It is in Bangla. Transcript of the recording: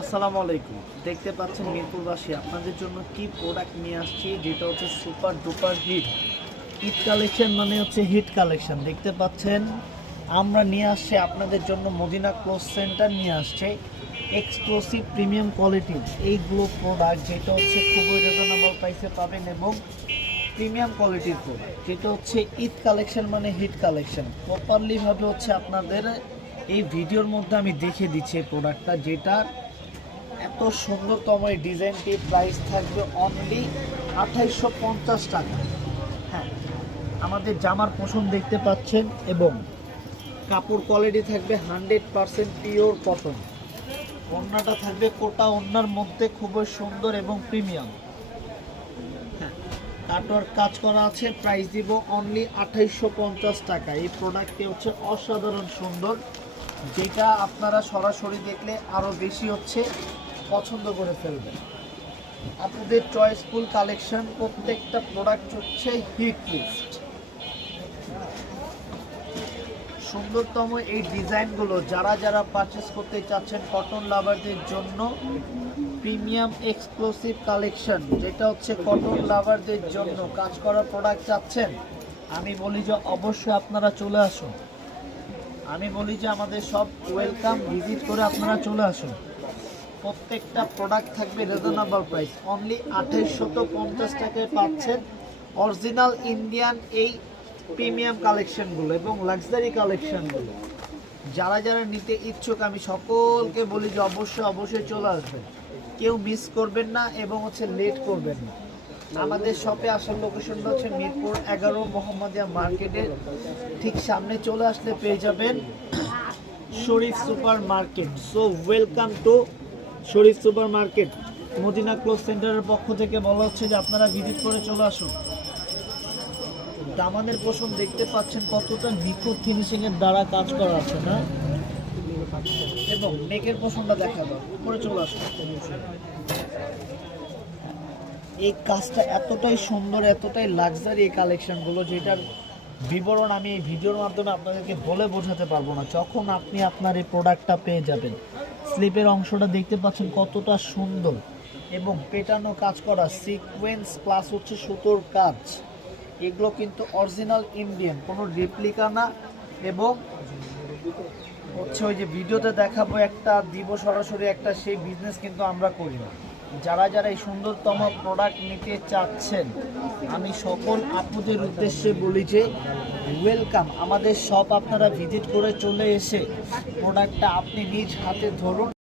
আসসালামু আলাইকুম। দেখতে পাচ্ছেন মিরপুরবাসী আপনাদের জন্য কি প্রোডাক্ট নিয়ে আসছি, যেটা হচ্ছে super duper hit. Hit collection মানে হচ্ছে হিট কালেকশন। দেখতে পাচ্ছেন আমরা নিয়ে আসছি আপনাদের জন্য মদিনা ক্লোথ সেন্টার নিয়ে আসছে এক্সক্লুসিভ প্রিমিয়াম কোয়ালিটির এইগুলো প্রোডাক্ট, যেটা হচ্ছে খুবই রিজনেবল প্রাইসে পাবেন এবং প্রিমিয়াম কোয়ালিটির প্রোডাক্ট, যেটা হচ্ছে ঈদ কালেকশন মানে হিট কালেকশন। প্রপারলিভাবে হচ্ছে আপনাদের এই ভিডিওর মধ্যে আমি দেখিয়ে দিচ্ছি এই প্রোডাক্টটা, যেটা এত সুন্দরতম এই ডিজাইনটি প্রাইস থাকবে অনলি 2850 টাকা। হ্যাঁ, আমাদের জামার পোষণ দেখতে পাচ্ছেন এবং কাপড় কোয়ালিটি থাকবে 100% পিওর কটন। ওড়নাটা থাকবে কোটা ওড়নার মধ্যে খুবই সুন্দর এবং প্রিমিয়াম। হ্যাঁ, কাটওয়ার্ক কাজ করা আছে। প্রাইস দিব অনলি 2850 টাকা। এই প্রোডাক্টটি হচ্ছে অসাধারণ সুন্দর, যেটা আপনারা সরাসরি দেখলে আরও বেশি হচ্ছে পছন্দ করে ফেলবেন। আপনাদের চয়েসফুল কালেকশন, প্রত্যেকটা প্রোডাক্ট হচ্ছে হিট লিস্ট। সুন্দরতম এই ডিজাইনগুলো যারা যারা পারচেস করতে চাচ্ছেন কটন লাভারদের জন্য প্রিমিয়াম এক্সক্লুসিভ কালেকশন, যেটা হচ্ছে কটন লাভারদের জন্য কাজ করা প্রোডাক্ট চাচ্ছেন, আমি বলি যে অবশ্যই আপনারা চলে আসুন। আমি বলি যে আমাদের সব ওয়েলকাম, ভিজিট করে আপনারা চলে আসুন। প্রত্যেকটা প্রোডাক্ট থাকবে রিজনেবল প্রাইস, অনলি 2850 টাকায় পাচ্ছেন অরিজিনাল ইন্ডিয়ান এই প্রিমিয়াম কালেকশনগুলো এবং লাক্সারি কালেকশনগুলো। যারা যারা নিতে ইচ্ছুক আমি সকলকে বলি যে অবশ্যই চলে আসবেন, কেউ মিস করবেন না এবং হচ্ছে লেট করবেন না। আমাদের শপে আসার লোকেশনটা হচ্ছে মিরপুর 11 মোহাম্মদিয়া মার্কেটের ঠিক সামনে চলে আসলে পেয়ে যাবেন Sharif supermarket. So welcome to Sharif supermarket. Madina cloth সেন্টারের পক্ষ থেকে বলা হচ্ছে যে আপনারা ভিজিট করে চলে আসুন। দামানের পোষণ দেখতে পাচ্ছেন কতটা নিখুঁত ফিনিশিংয়ের দ্বারা কাজ করা আছে না, এবং নেকের পোষণটা দেখা দাও, উপরে চলে আসুন। এই কাজটা এতটাই সুন্দর, এতটাই লাক্সারি এই কালেকশনগুলো, যেটার বিবরণ আমি এই ভিডিওর মাধ্যমে আপনাদেরকে বলে বোঝাতে পারবো না। যখন আপনি আপনার এই প্রোডাক্টটা পেয়ে যাবেন, স্লিপের অংশটা দেখতে পাচ্ছেন কতটা সুন্দর এবং পেটানো কাজ করা, সিকোয়েন্স প্লাস হচ্ছে সুতোর কাজ। এগুলো কিন্তু অরিজিনাল ইন্ডিয়ান, কোনো রেপ্লিকা না। এবং হচ্ছে ওই যে ভিডিওতে দেখাবো একটা দিব সরাসরি একটা, সেই বিজনেস কিন্তু আমরা করি না। যারা যারা এই সুন্দরতম প্রোডাক্ট নিতে চাচ্ছেন, আমি সকল আপুদের উদ্দেশ্যে বলি যে ওয়েলকাম। আমাদের শপ আপনারা ভিজিট করে চলে এসে প্রোডাক্টটা আপনি নিজ হাতে ধরুন।